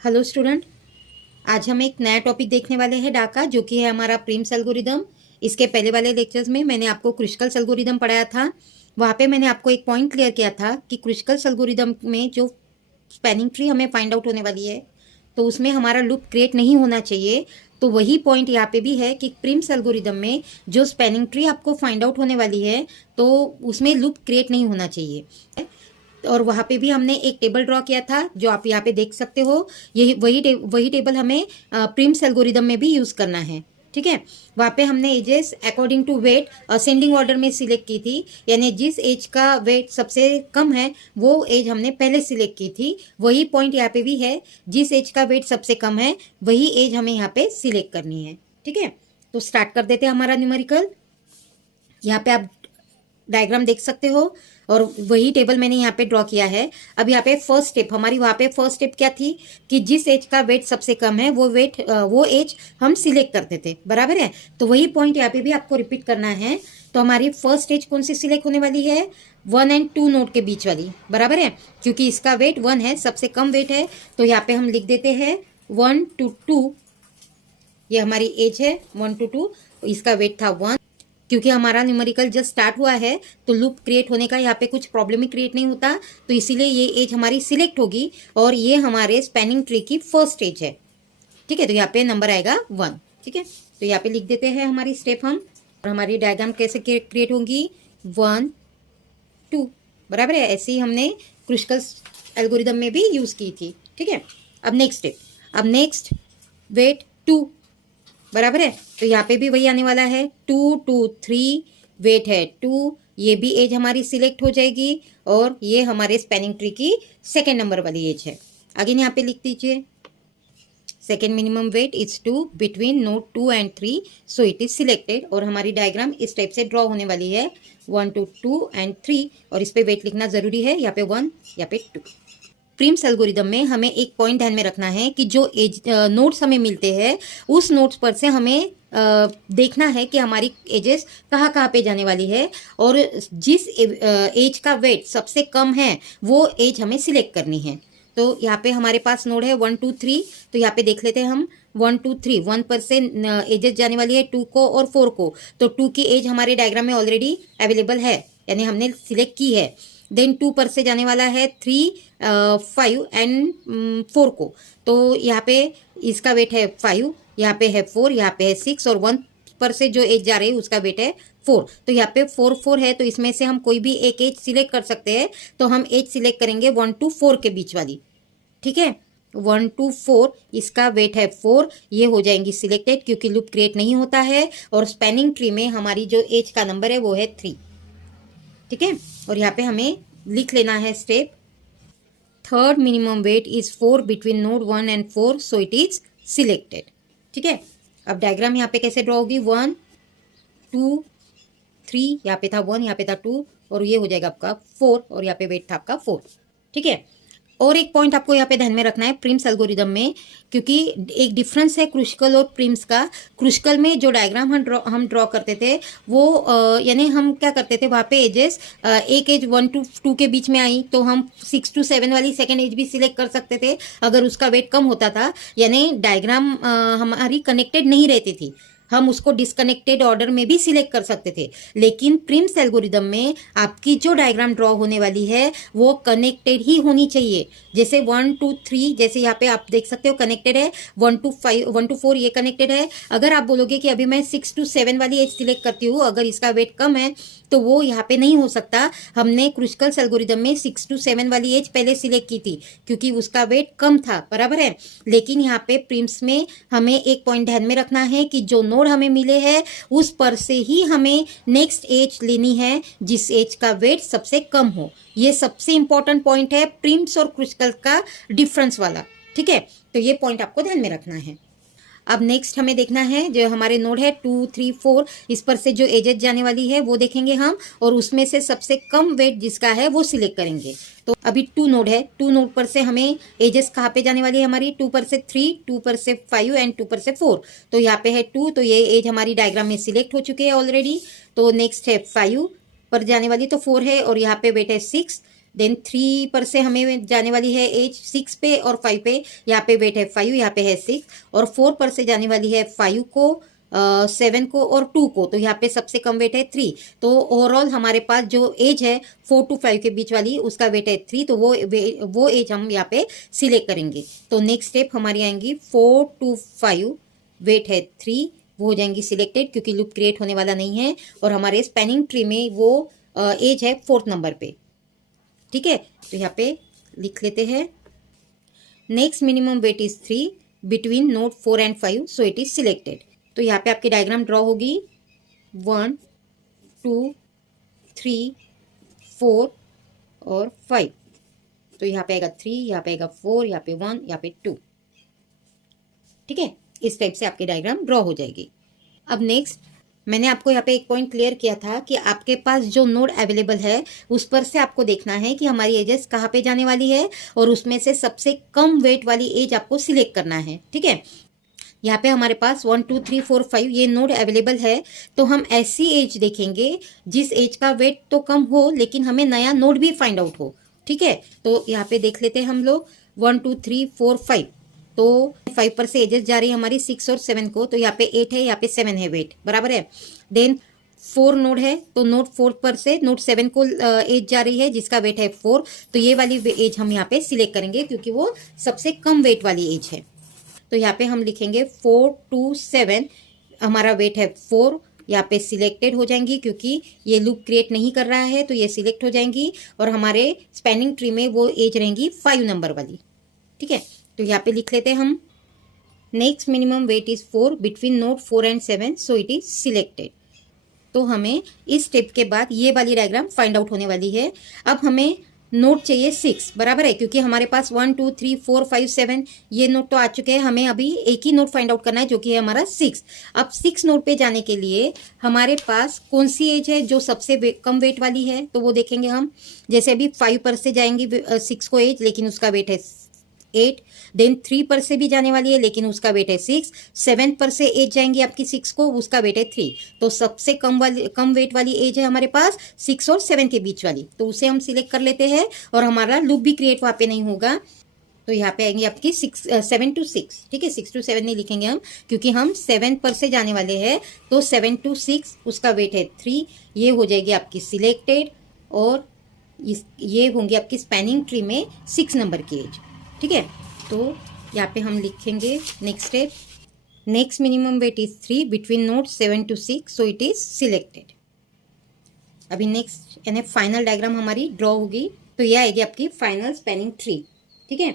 Hello student. आज हम एक नया टॉपिक देखने वाले हैं डाका, जो कि है हमारा प्रिम्स एल्गोरिदम। इसके पहले वाले लेक्चर्स में मैंने आपको क्रुस्कल्स एल्गोरिदम पढ़ाया था। वहाँ पे मैंने आपको एक पॉइंट क्लियर किया था कि क्रुस्कल्स एल्गोरिदम में जो स्पैनिंग ट्री हमें फाइंड आउट होने वाली है, तो उसमें हमारा लूप क्रिएट नहीं होना चाहिए। तो वही पॉइंट यहाँ पे भी है कि प्रिम्स एल्गोरिदम में जो स्पैनिंग ट्री आपको फाइंड आउट होने वाली है, तो उसमें लूप क्रिएट नहीं होना चाहिए। और वहाँ पे भी हमने एक टेबल ड्रॉ किया था, जो आप यहाँ पे देख सकते हो। यही वही टेबल हमें प्रिम्स एल्गोरिदम में भी यूज़ करना है। ठीक है। वहाँ पे हमने edges according to weight ascending order में सिलेक्ट की थी, यानी जिस एज का वेट सबसे कम है वो एज हमने पहले सिलेक्ट की थी। वही पॉइंट यहाँ पे भी है, जिस एज का वेट सबसे कम है वही एज हमें यहाँ पे सिलेक्ट करनी है। ठीक है, तो स्टार्ट कर देते हैं हमारा न्यूमेरिकल। यहाँ पे आप डायग्राम देख सकते हो और वही टेबल मैंने यहाँ पे ड्रॉ किया है। अब यहाँ पे फर्स्ट स्टेप हमारी, वहाँ पे फर्स्ट स्टेप क्या थी कि जिस एज का वेट सबसे कम है वो एज हम सिलेक्ट करते थे, बराबर है। तो वही पॉइंट यहाँ पे भी आपको रिपीट करना है। तो हमारी फर्स्ट एज कौन सी सिलेक्ट होने वाली है? 1 और 2 नोड के बीच वाली, बराबर है, क्योंकि इसका वेट 1 है, सबसे कम वेट है। तो यहाँ पे हम लिख देते हैं 1 to 2। ये हमारी एज है 1 to 2, इसका वेट था 1। क्योंकि हमारा न्यूमेरिकल जस्ट स्टार्ट हुआ है तो लूप क्रिएट होने का यहाँ पे कुछ प्रॉब्लम ही क्रिएट नहीं होता, तो इसीलिए ये एज हमारी सिलेक्ट होगी और ये हमारे स्पैनिंग ट्री की फर्स्ट एज है। ठीक है, तो यहाँ पे नंबर आएगा 1। ठीक है, तो यहाँ पे लिख देते हैं हमारी स्टेप हम, और हमारी डायग्राम कैसे क्रिएट होगी? 1 2, बराबर है। ऐसे ही हमने क्रुस्कल्स एल्गोरिदम में भी यूज़ की थी। ठीक है, अब नेक्स्ट स्टेप, अब नेक्स्ट वेट 2, बराबर है। तो यहाँ पे भी वही आने वाला है, 2 to 3 वेट है 2, ये भी एज हमारी सिलेक्ट हो जाएगी और ये हमारे स्पैनिंग ट्री की सेकेंड नंबर वाली एज है। अगेन यहाँ पे लिख दीजिए, second minimum weight is 2 between node 2 and 3, so it is selected. और हमारी डायग्राम इस टाइप से ड्रॉ होने वाली है, 1 to 2 and 3, और इस पे वेट लिखना जरूरी है, यहाँ पे 1, यहाँ पे 2। प्रिम्स एल्गोरिदम में हमें एक पॉइंट ध्यान में रखना है कि जो एज नोट्स हमें मिलते हैं उस नोट्स पर से हमें देखना है कि हमारी एजेस कहाँ कहाँ पे जाने वाली है, और जिस एज का वेट सबसे कम है वो एज हमें सिलेक्ट करनी है। तो यहाँ पे हमारे पास नोड है 1 2 3, तो यहाँ पे देख लेते हैं हम 1 2 3, 1 पर से एजेस जाने वाली है 2 को और 4 को। तो 2 की एज हमारे डायग्राम में ऑलरेडी अवेलेबल है, यानी हमने सिलेक्ट की है। देन 2 पर से जाने वाला है 3 5 एंड 4 को, तो यहाँ पे इसका वेट है 5, यहाँ पे है 4, यहाँ पे है 6, और 1 पर से जो एज जा रही है उसका वेट है 4। तो यहाँ पे 4 4 है, तो इसमें से हम कोई भी एक एज सिलेक्ट कर सकते हैं। तो हम एज सिलेक्ट करेंगे 1 to 4 के बीच वाली। ठीक है, 1 to 4, इसका वेट है 4, ये हो जाएंगी सिलेक्टेड क्योंकि लूप क्रिएट नहीं होता है, और स्पैनिंग ट्री में हमारी जो एज का नंबर है वो है 3। ठीक है, और यहाँ पे हमें लिख लेना है step, third minimum weight is 4 between node 1 and 4, so it is selected. ठीक है, अब डायग्राम यहाँ पे कैसे ड्रॉ होगी? 1 2 3, यहाँ पे था 1, यहाँ पे था 2, और ये हो जाएगा आपका 4, और यहाँ पे वेट था आपका 4। ठीक है, और एक पॉइंट आपको यहाँ पे ध्यान में रखना है प्रिम्स एल्गोरिदम में, क्योंकि एक डिफरेंस है क्रुस्कल और प्रिम्स का। क्रुस्कल में जो डायग्राम हम ड्रॉ करते थे वो यानी हम क्या करते थे, वहाँ पे एजेस एक एज 1 to 2 के बीच में आई तो हम 6 to 7 वाली सेकेंड एज भी सिलेक्ट कर सकते थे अगर उसका वेट कम होता था, यानी डायग्राम हमारी कनेक्टेड नहीं रहती थी, हम उसको डिस्कनेक्टेड ऑर्डर में भी सिलेक्ट कर सकते थे। लेकिन प्रिम्स एल्गोरिदम में आपकी जो डायग्राम ड्रॉ होने वाली है वो कनेक्टेड ही होनी चाहिए। जैसे 1 to 3, जैसे यहाँ पे आप देख सकते हो कनेक्टेड है, 1 to 5 1 to 4 ये कनेक्टेड है। अगर आप बोलोगे कि अभी मैं 6 to 7 वाली एज सिलेक्ट करती हूँ, अगर इसका वेट कम है, तो वो यहाँ पे नहीं हो सकता। हमने क्रुस्कल्स एल्गोरिदम में 6 to 7 वाली एज पहले सिलेक्ट की थी क्योंकि उसका वेट कम था, बराबर है। लेकिन यहाँ पे प्रिम्स में हमें एक पॉइंट ध्यान में रखना है कि जो नोड हमें मिले हैं उस पर से ही हमें नेक्स्ट एज लेनी है जिस एज का वेट सबसे कम हो। ये सबसे इंपॉर्टेंट पॉइंट है प्रिम्स और क्रुस्कल का डिफरेंस वाला। ठीक है, तो ये पॉइंट आपको ध्यान में रखना है। अब नेक्स्ट हमें देखना है जो हमारे नोड है 2 3 4, इस पर से जो एजेस जाने वाली है वो देखेंगे हम, और उसमें से सबसे कम वेट जिसका है वो सिलेक्ट करेंगे। तो अभी 2 नोड है, 2 नोड पर से हमें एजेस कहाँ पे जाने वाली है हमारी? 2 पर से 3, 2 पर से 5 एंड 2 पर से 4। तो यहाँ पे है 2, तो ये एज हमारी डायग्राम में सिलेक्ट हो चुकी है ऑलरेडी। तो नेक्स्ट है 5 पर जाने वाली, तो 4 है, और यहाँ पे वेट है 6, देन 3 पर से हमें जाने वाली है एज 6 पे और 5 पे, यहाँ पे वेट है 5, यहाँ पे है 6, और 4 पर से जाने वाली है 5 को, 7 को और 2 को, तो यहाँ पे सबसे कम वेट है 3। तो ओवरऑल हमारे पास जो एज है 4 to 5 के बीच वाली, उसका वेट है 3, तो वो एज हम यहाँ पे सिलेक्ट करेंगे। तो नेक्स्ट स्टेप हमारी आएंगी 4 to 5, वेट है 3, वो हो जाएंगी सिलेक्टेड क्योंकि लूप क्रिएट होने वाला नहीं है, और हमारे स्पैनिंग ट्री में वो एज है 4th नंबर पे। ठीक है, तो यहाँ पे लिख लेते हैं next minimum weight is 3 between node 4 and 5, so it is selected. तो यहाँ पे आपकी डायग्राम ड्रॉ होगी 1 2 3 4 और 5। तो यहाँ पे आएगा 3, यहाँ पे आएगा 4, यहाँ पे 1, यहाँ पे 2। ठीक है, इस टाइप से आपकी डायग्राम ड्रॉ हो जाएगी। अब नेक्स्ट मैंने आपको यहाँ पे एक पॉइंट क्लियर किया था कि आपके पास जो नोड अवेलेबल है उस पर से आपको देखना है कि हमारी एजेस कहाँ पे जाने वाली है, और उसमें से सबसे कम वेट वाली एज आपको सिलेक्ट करना है। ठीक है, यहाँ पे हमारे पास 1 2 3 4 5 ये नोड अवेलेबल है, तो हम ऐसी एज देखेंगे जिस एज का वेट तो कम हो लेकिन हमें नया नोड भी फाइंड आउट हो। ठीक है, तो यहाँ पे देख लेते हैं हम लोग 1 2 3 4 5। तो 5 पर से एजेस जा रही है हमारी 6 और 7 को, तो यहाँ पे 8 है, यहाँ पे 7 है वेट, बराबर है। देन 4 नोड है, तो नोड 4 पर से नोड 7 को एज जा रही है जिसका वेट है 4, तो ये वाली एज हम यहाँ पे सिलेक्ट करेंगे क्योंकि वो सबसे कम वेट वाली एज है। तो यहाँ पे हम लिखेंगे 4 to 7, हमारा वेट है 4, यहाँ पे सिलेक्टेड हो जाएंगी क्योंकि ये लूप क्रिएट नहीं कर रहा है, तो ये सिलेक्ट हो जाएंगी, और हमारे स्पैनिंग ट्री में वो एज रहेंगी 5 नंबर वाली। ठीक है, तो यहाँ पे लिख लेते हैं हम next minimum weight is 4 between node 4 and 7, so it is selected. तो हमें इस स्टेप के बाद ये वाली डायग्राम फाइंड आउट होने वाली है। अब हमें नोट चाहिए 6, बराबर है, क्योंकि हमारे पास 1 2 3 4 5 7 ये नोट तो आ चुके हैं, हमें अभी एक ही नोट फाइंड आउट करना है जो कि है हमारा 6। अब 6 नोट पे जाने के लिए हमारे पास कौन सी एज है जो सबसे कम वेट वाली है, तो वो देखेंगे हम। जैसे अभी 5 पर से जाएंगी 6 को एज, लेकिन उसका वेट है 8। देन 3 पर से भी जाने वाली है लेकिन उसका वेट है 6। 7 पर से एज जाएंगी आपकी 6 को, उसका वेट है 3। तो सबसे कम वेट वाली एज है हमारे पास 6 और 7 के बीच वाली, तो उसे हम सिलेक्ट कर लेते हैं, और हमारा लूप भी क्रिएट वहाँ पे नहीं होगा। तो यहाँ पे आएंगे आपकी 7 to 6। ठीक है, 6 to 7 नहीं लिखेंगे हम क्योंकि हम 7 पर से जाने वाले हैं, तो 7 to 6 उसका वेट है 3, ये हो जाएगी आपकी सिलेक्टेड, और ये होंगी आपकी स्पैनिंग ट्री में 6 नंबर की एज। ठीक है, तो यहाँ पे हम लिखेंगे next step next minimum weight is 3 between node 7 to 6, so it is selected. अभी नेक्स्ट यानी फाइनल डायग्राम हमारी ड्रॉ होगी, तो यह आएगी आपकी फाइनल स्पैनिंग ट्री। ठीक है,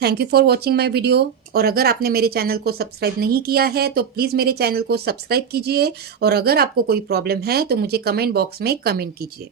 thank you for watching my video, और अगर आपने मेरे चैनल को सब्सक्राइब नहीं किया है तो प्लीज़ मेरे चैनल को सब्सक्राइब कीजिए, और अगर आपको कोई प्रॉब्लम है तो मुझे कमेंट बॉक्स में कमेंट कीजिए।